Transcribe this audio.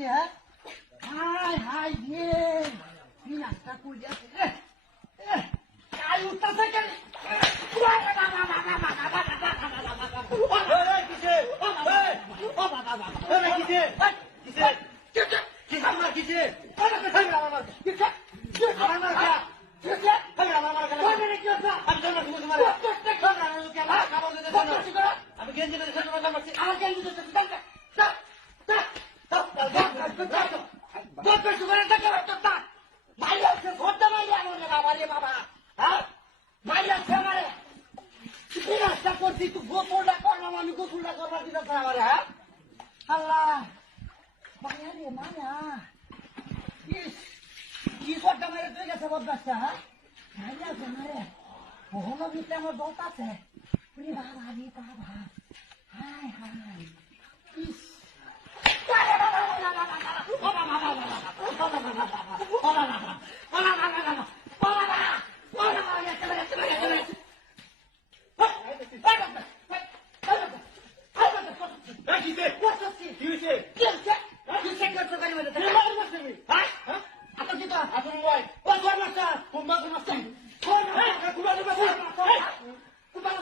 করছি হ্যাঁ high high রে কি নাস্তা করি আছে কাল উঠতেছে কেন আমি গেঞ্জি করছি তুই গোসলটা করলাম আমি গোসলটা করবার দিতে আমার হ্যাঁ আল্লাহ মায়া রে মায়া কি সবটা মেরে তুই গেছে বদমাসটা হ্যাঁ মায়া আছে মারে ওহনো ভিতরে আমার দোষ আছে বাবা রে বাবা হাই হাই ইস কি